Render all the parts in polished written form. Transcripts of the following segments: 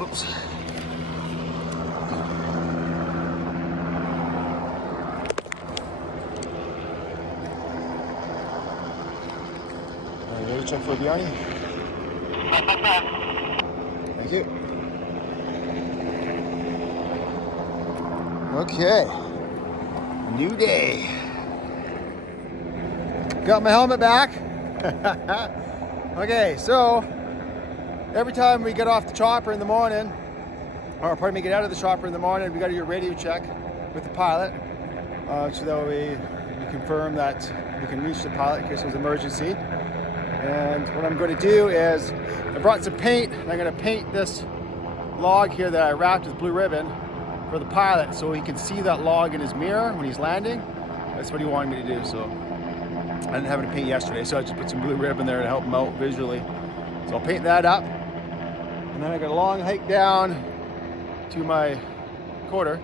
Oops. Ready to check for a Bjarni? Thank you. Okay. New day. Got my helmet back. Okay, so every time we get off the chopper in the morning, or pardon me, get out of the chopper in the morning, we got to do a radio check with the pilot, so that we confirm that we can reach the pilot in case there's an emergency. And what I'm going to do is, I brought some paint, and I'm going to paint this log here that I wrapped with blue ribbon for the pilot, so he can see that log in his mirror when he's landing. That's what he wanted me to do. So I didn't have any paint yesterday, so I just put some blue ribbon there to help him out visually. So I'll paint that up, and then I got a long hike down to my quarter,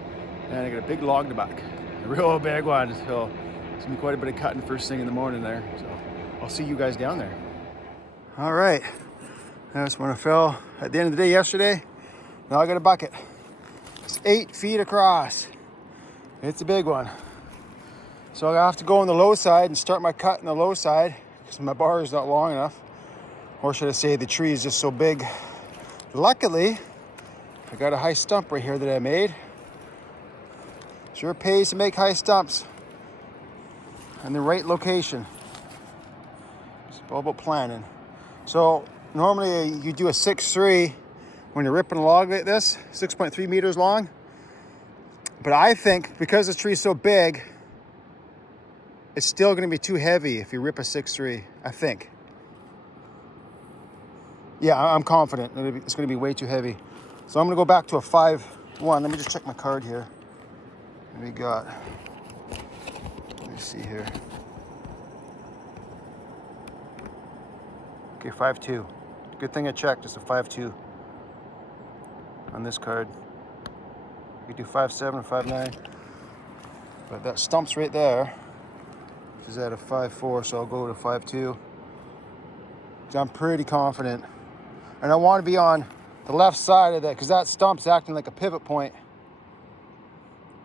and I got a big log in the back, a real big one. So it's gonna be quite a bit of cutting first thing in the morning there. So I'll see you guys down there. All right, that's when I fell at the end of the day yesterday. Now I got a bucket. It's 8 feet across. It's a big one. So I have to go on the low side and start my cut on the low side because my bar is not long enough. Or should I say the tree is just so big. Luckily, I got a high stump right here that I made. Sure pays to make high stumps in the right location. It's all about planning. So normally you do a 6'3" when you're ripping a log like this, 6.3 meters long. But I think because the tree is so big, it's still gonna be too heavy if you rip a 6'3", I think. Yeah, I'm confident it's gonna be way too heavy. So I'm gonna go back to a 5'1". Let me just check my card here. We got, let me see here. Okay, 5'2". Good thing I checked, it's a 5'2". On this card. We do 5'7" or 5'9". But that stump's right there. Which is at a 5'4", so I'll go to 5'2". So I'm pretty confident. And I want to be on the left side of that because that stump's acting like a pivot point.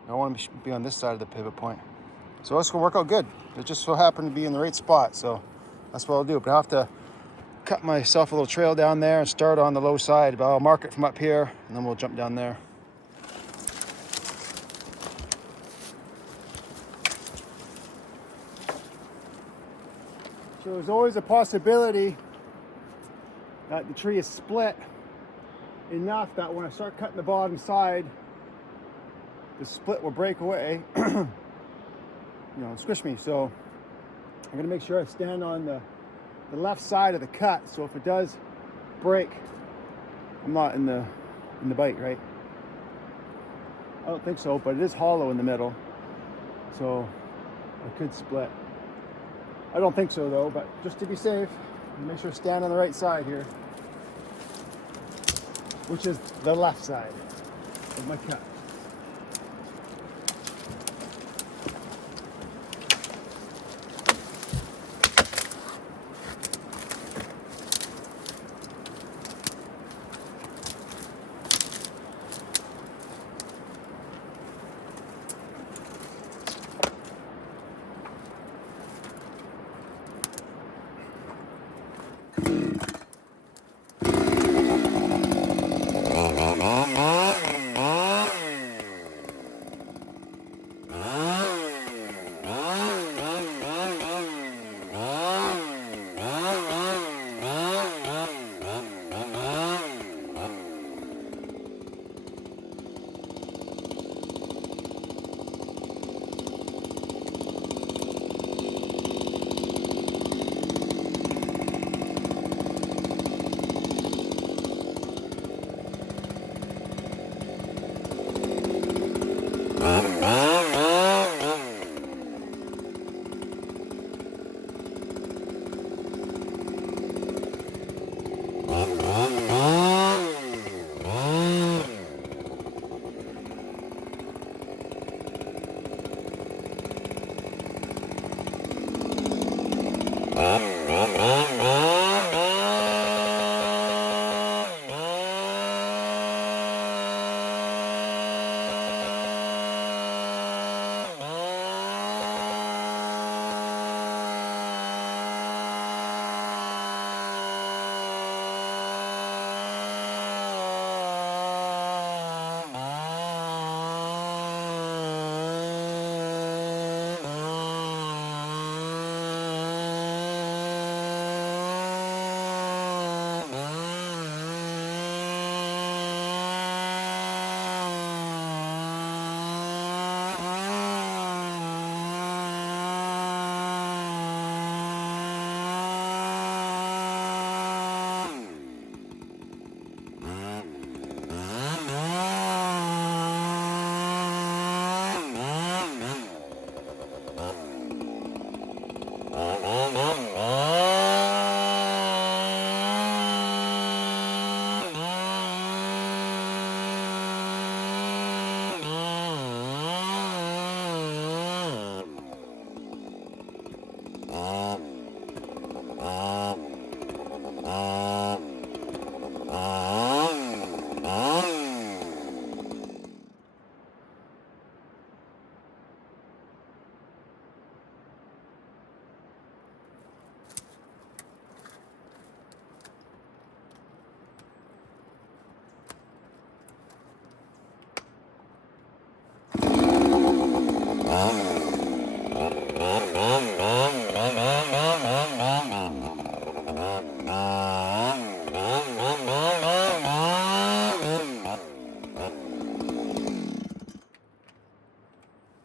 I want to be on this side of the pivot point. So it's gonna work out good. It just so happened to be in the right spot, so that's what I'll do. But I have to cut myself a little trail down there and start on the low side, but I'll mark it from up here and then we'll jump down there. So there's always a possibility that the tree is split enough that when I start cutting the bottom side, the split will break away, squish me. So I'm gonna make sure I stand on the left side of the cut, so if it does break, I'm not in the bite, right? I don't think so, but it is hollow in the middle, so it could split. I don't think so though, but just to be safe, make sure I stand on the right side here, which is the left side of my cut.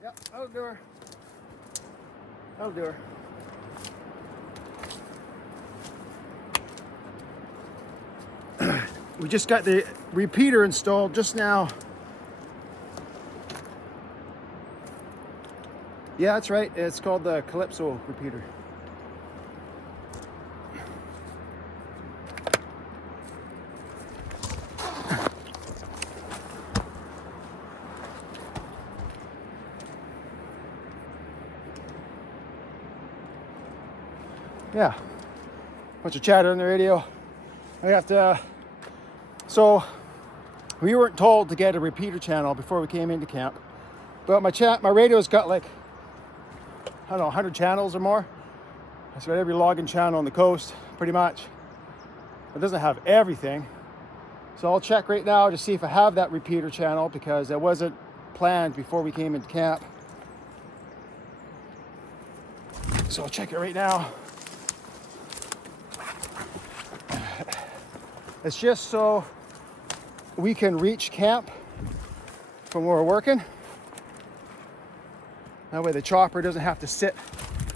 Yep, that'll do her. That'll do her. We just got the repeater installed just now. Yeah, that's right. It's called the Calypso repeater. Yeah, bunch of chatter on the radio. I have to, so we weren't told to get a repeater channel before we came into camp, but my radio's got like, I don't know, 100 channels or more. It's got every logging channel on the coast, pretty much. It doesn't have everything. So I'll check right now to see if I have that repeater channel, because it wasn't planned before we came into camp. So I'll check it right now. It's just so we can reach camp from where we're working. That way the chopper doesn't have to sit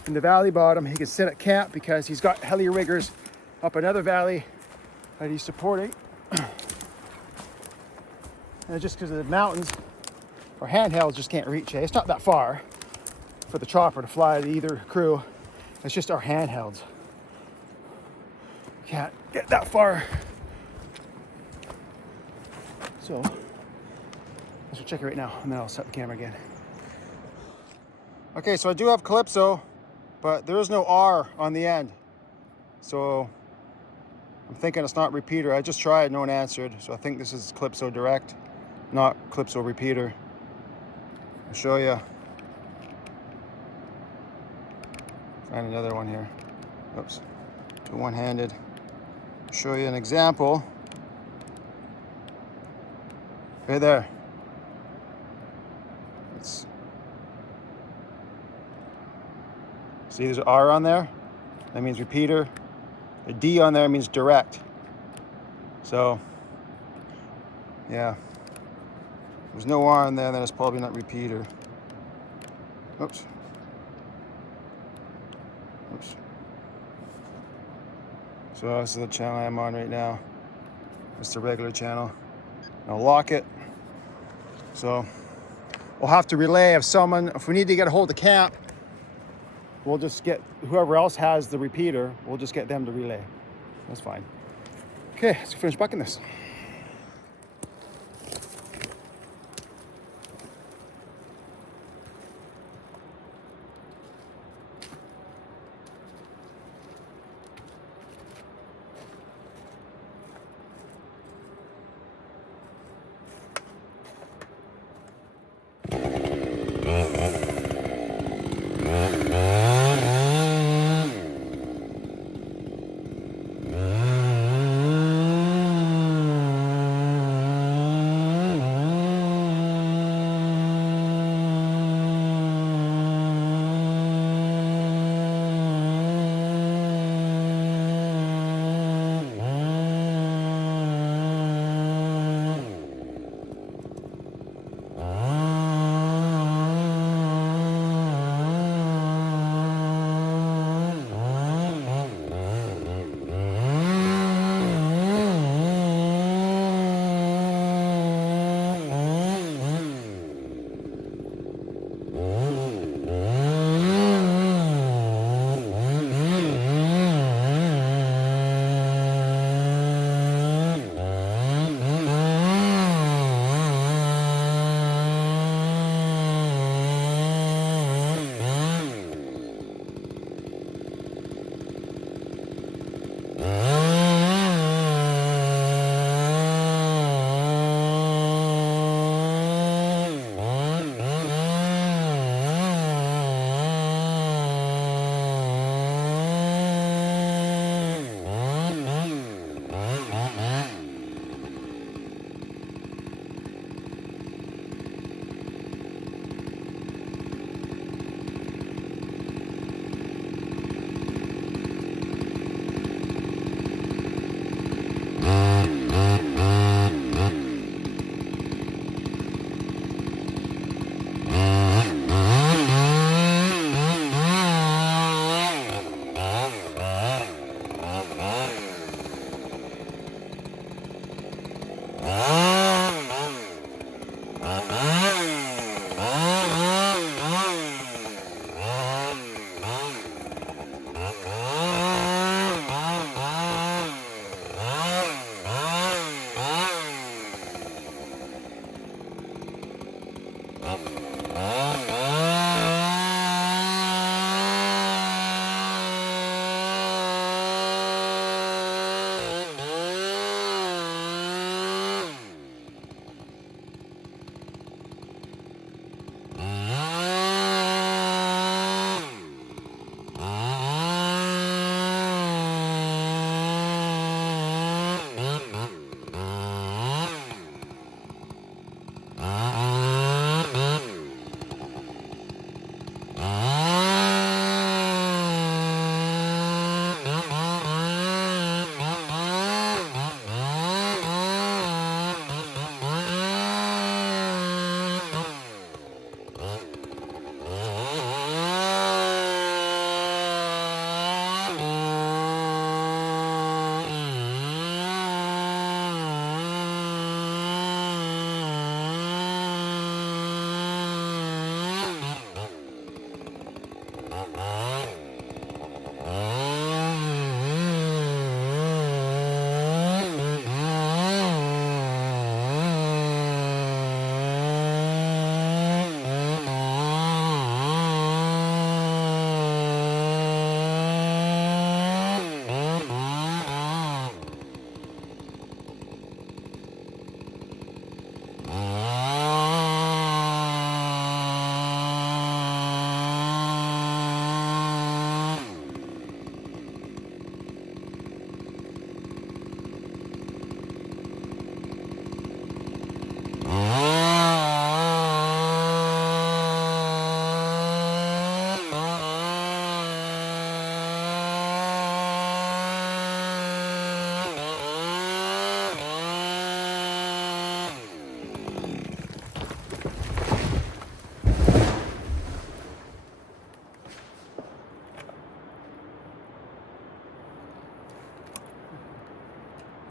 in the valley bottom. He can sit at camp because he's got heli riggers up another valley that he's supporting. And just because of the mountains, our handhelds just can't reach it. It's not that far for the chopper to fly to either crew. It's just our handhelds. We can't get that far. So let's check it right now, and then I'll set the camera again. Okay, so I do have Calypso, but there is no R on the end. So I'm thinking it's not repeater. I just tried, no one answered. So I think this is Calypso Direct, not Calypso Repeater. I'll show you. Find another one here. Oops, do one-handed. Show you an example. Right there. See, there's an R on there. That means repeater. A D on there means direct. So, yeah. There's no R on there, then it's probably not repeater. Oops. Oops. So this is the channel I'm on right now. It's the regular channel. I'll lock it. So we'll have to relay if we need to get a hold of camp, we'll just get whoever else has the repeater, we'll just get them to relay. That's fine. Okay, let's finish bucking this.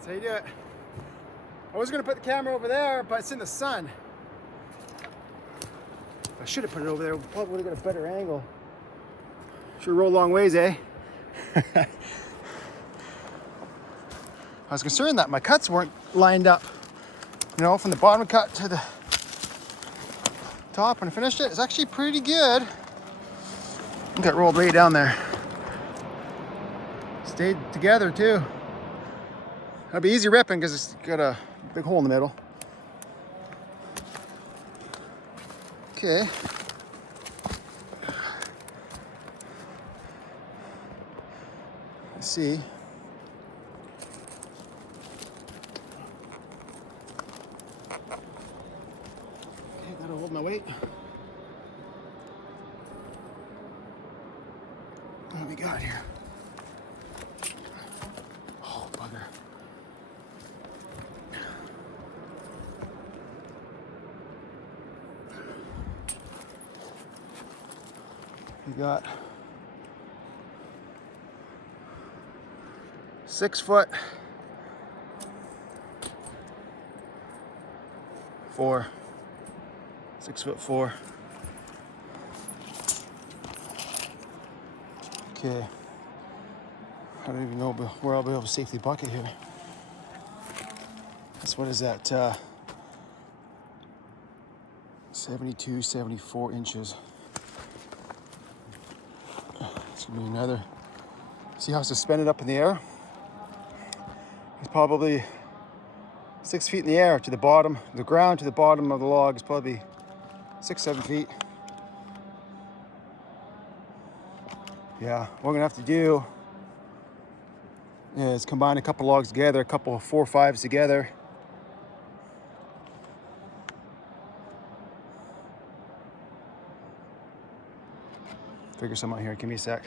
how you do it. I was gonna put the camera over there, but it's in the sun. I should have put it over there. Probably would have got a better angle. Sure roll long ways, eh? I was concerned that my cuts weren't lined up. You know, from the bottom cut to the top when I finished it. It's actually pretty good. Got rolled way down there. Stayed together too. That'll be easy ripping because it's got a big hole in the middle. Okay. Let's see. Okay, that'll hold my weight. What do we got here? Oh, bugger. We got 6 foot 4. 6 foot 4. Okay. I don't even know where I'll be able to safely bucket here. That's what is that? 72, 74 inches. It's gonna be another. See how it's suspended up in the air? It's probably 6 feet in the air to the bottom. The ground to the bottom of the log is probably 6, 7 feet. Yeah, what we're gonna have to do is combine a couple logs together, a couple of 4 5s together. Figure something out here, give me a sec.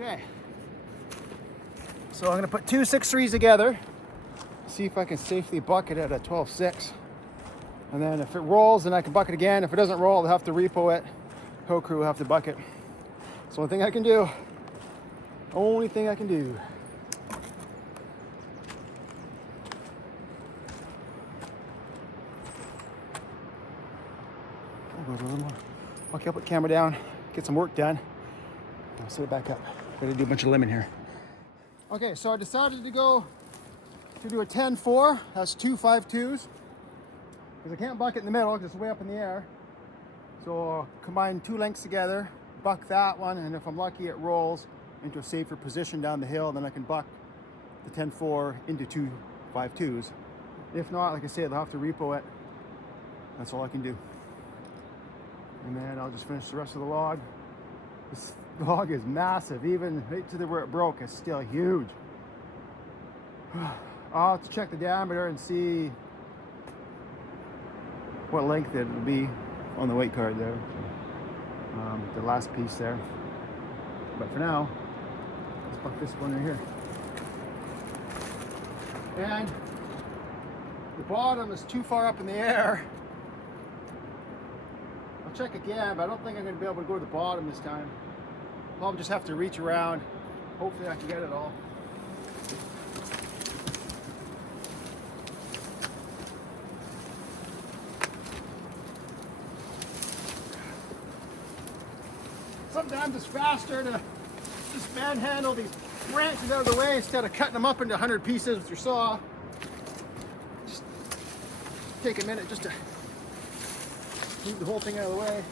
Okay, so I'm gonna put 2 6-3s together, see if I can safely bucket it at 12.6. And then if it rolls, then I can bucket again. If it doesn't roll, I'll have to repo it. Tow crew will have to bucket. It's the only thing I can do. Only thing I can do. I'll go a little more. Okay, I'll put the camera down, get some work done. I'll set it back up. Gotta do a bunch of lemon here. Okay, so I decided to do a 10-4. That's 2 5-2s. Because I can't bucket in the middle, because it's way up in the air. So I'll combine 2 lengths together, buck that one, and if I'm lucky it rolls into a safer position down the hill, then I can buck the 10-4 into 2 5-2s. If not, like I said, I'll have to repo it. That's all I can do. And then I'll just finish the rest of the log. This log is massive, even right to where it broke, it's still huge. I'll have to check the diameter and see what length it will be on the weight card there. The last piece there. But for now, let's buck this one right here. And the bottom is too far up in the air. I'll check again, but I don't think I'm going to be able to go to the bottom this time. I'll just have to reach around. Hopefully I can get it all. Sometimes it's faster to just manhandle these branches out of the way instead of cutting them up into 100 pieces with your saw. Just take a minute just to move the whole thing out of the way.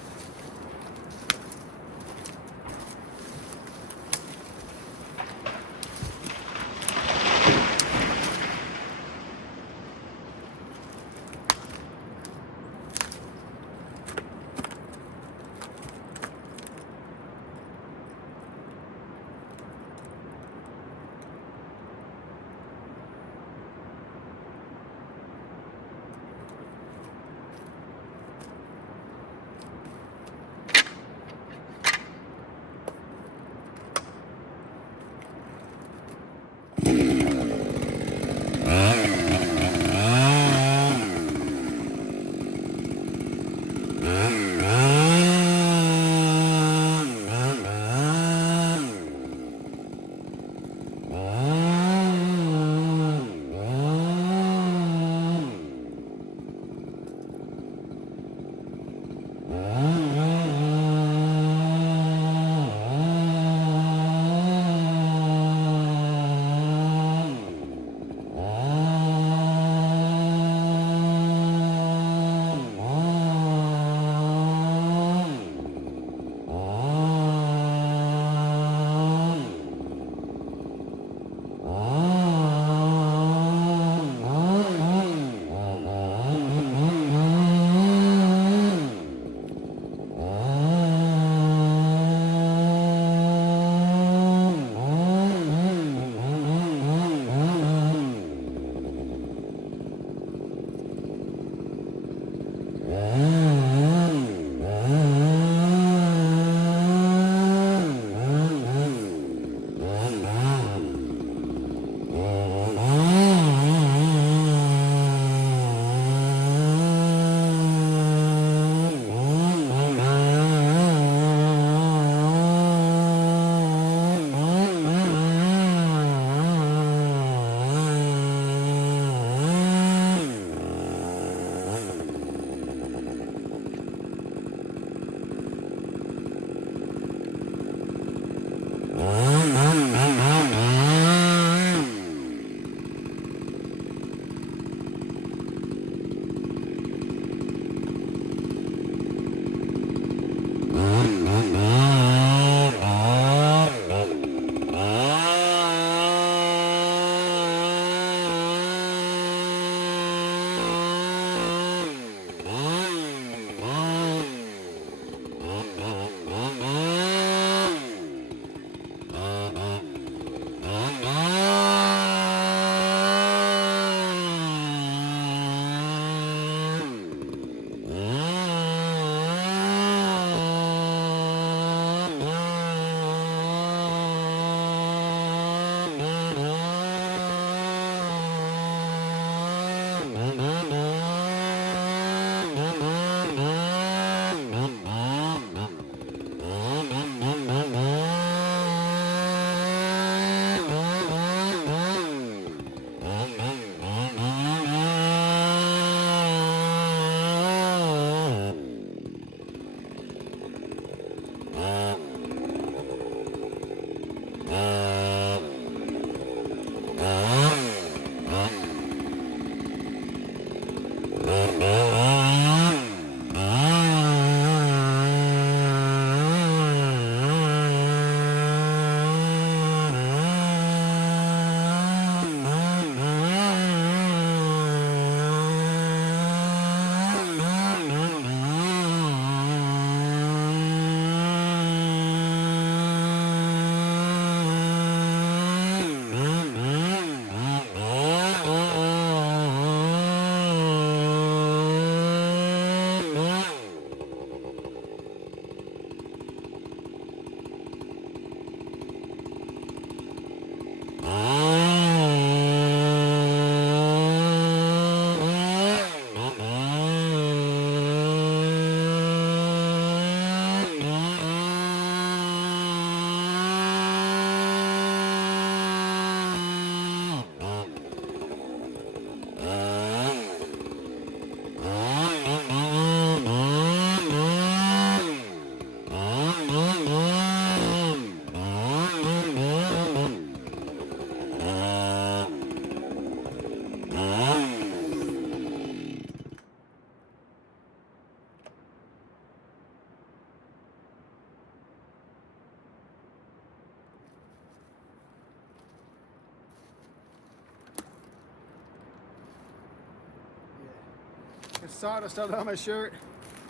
There's sawdust out on my shirt.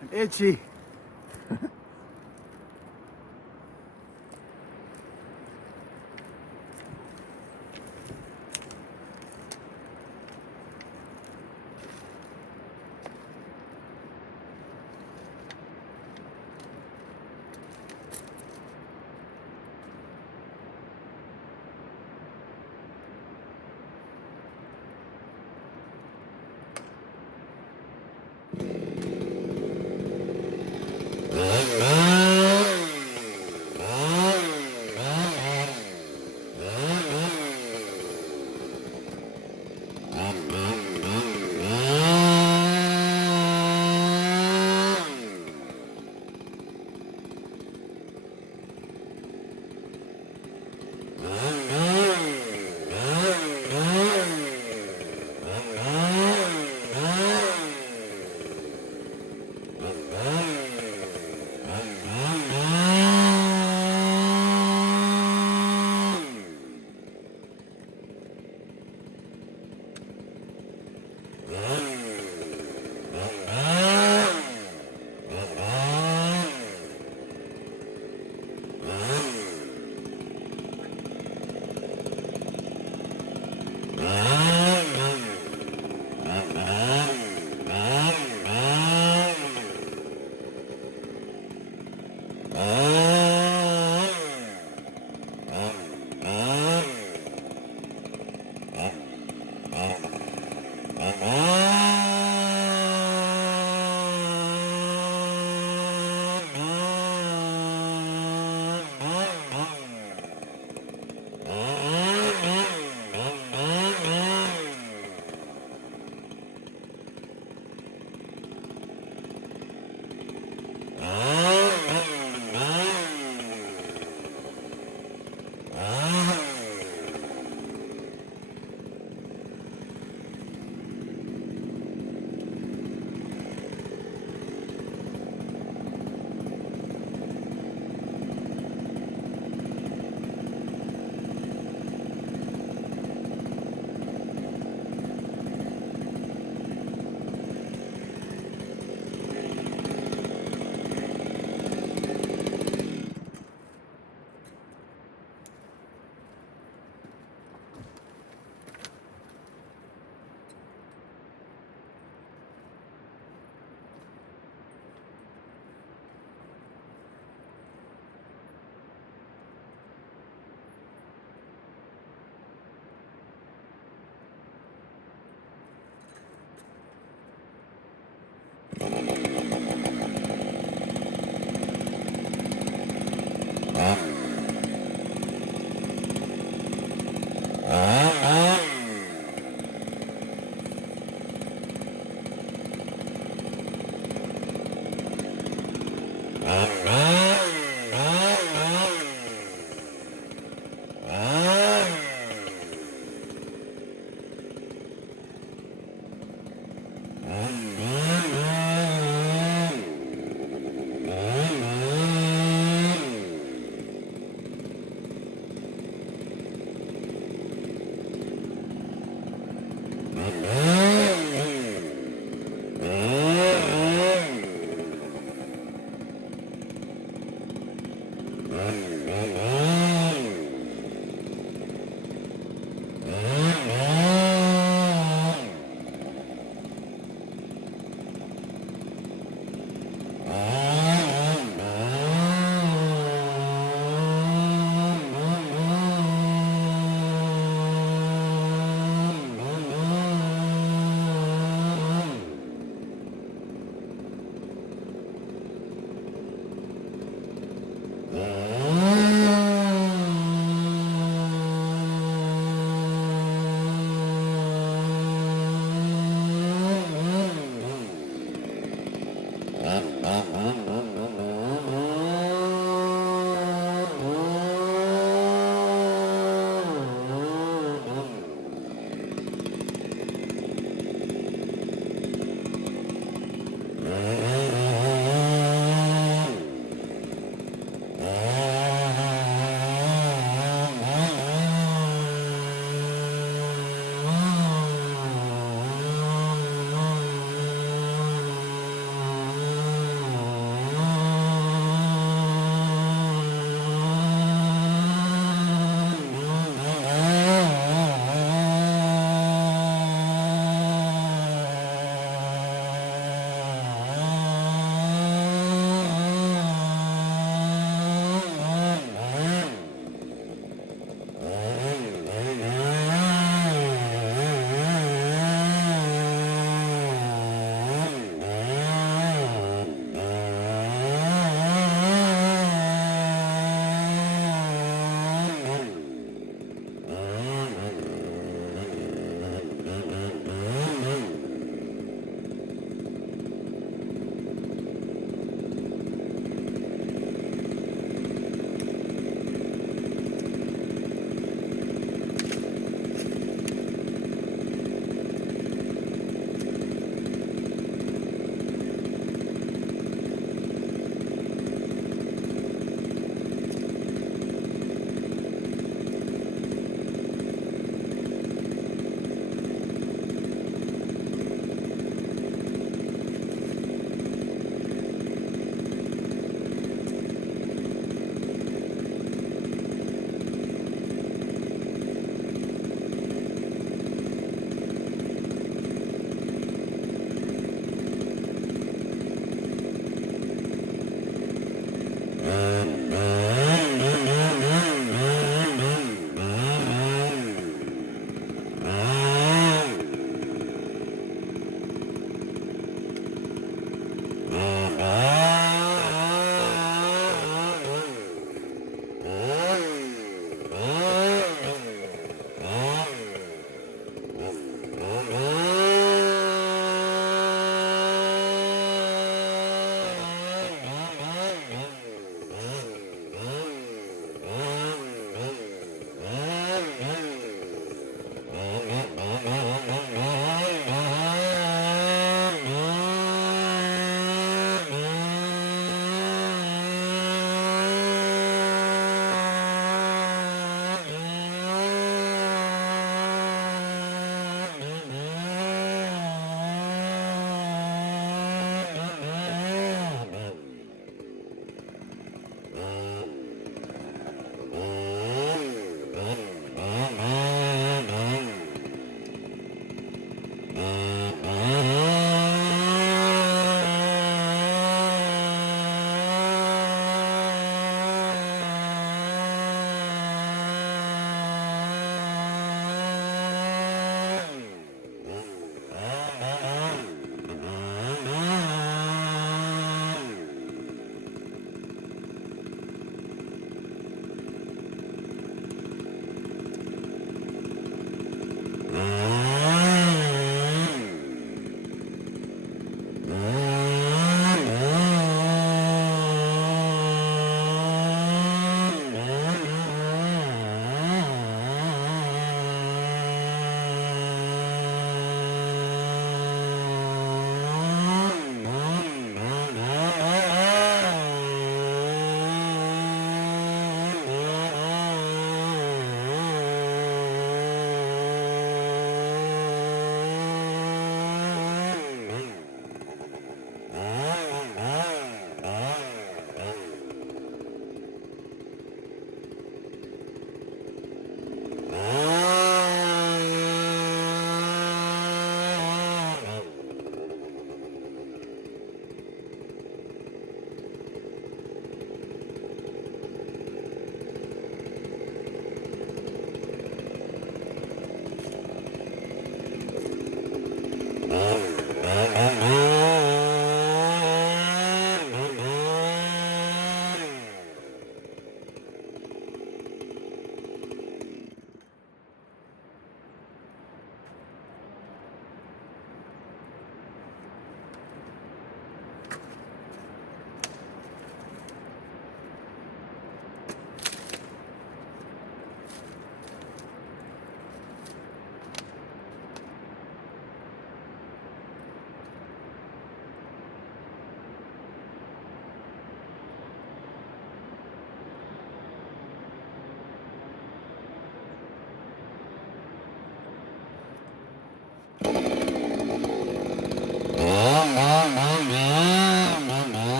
I'm itchy.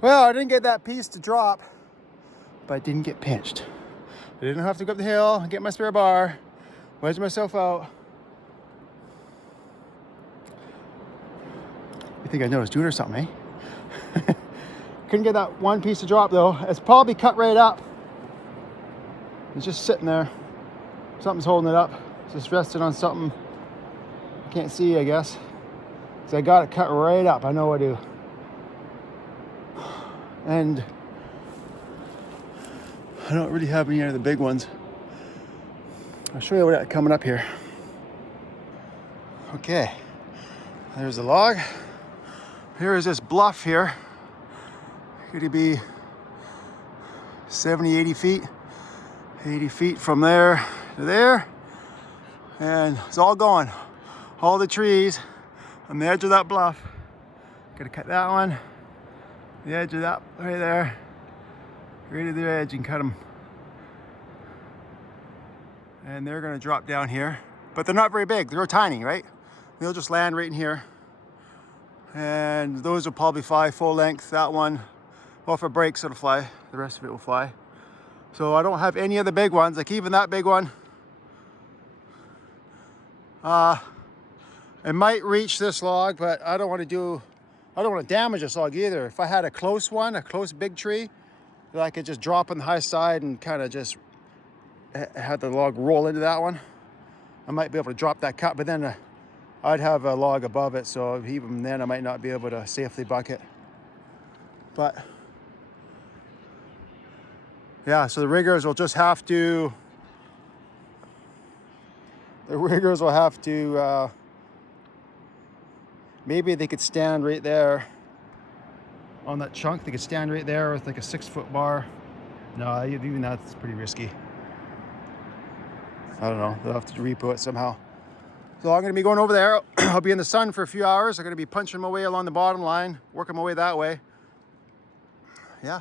Well, I didn't get that piece to drop, but I didn't get pinched. I didn't have to go up the hill and get my spare bar, wedge myself out. You think I know what I was doing or something, eh? Couldn't get that one piece to drop though. It's probably cut right up. It's just sitting there. Something's holding it up. It's just resting on something I can't see, I guess. So I got it cut right up. I know I do. And I don't really have any of the big ones. I'll show you what I got coming up here. Okay, there's the log. Here is this bluff here. Could be 70, 80 feet. 80 feet from there to there. And it's all going. All the trees on the edge of that bluff. Gotta cut that one. The edge of that right there. Right to the edge and cut them. And they're gonna drop down here. But they're not very big, they're tiny, right? They'll just land right in here. And those will probably fly full length. That one, well, if it breaks, it'll fly. The rest of it will fly. So I don't have any of the big ones, like even that big one. It might reach this log, but I don't want to damage this log either. If I had a close one, a close big tree, that I could just drop on the high side and kind of just have the log roll into that one, I might be able to drop that cut, but then I'd have a log above it, so even then I might not be able to safely buck it. But yeah, so the riggers will just have to, maybe they could stand right there on that chunk. They could stand right there with like a 6-foot bar. No, even that's pretty risky. I don't know, they'll have to repo it somehow. So I'm gonna be going over there. I'll be in the sun for a few hours. I'm gonna be punching my way along the bottom line, working my way that way. Yeah.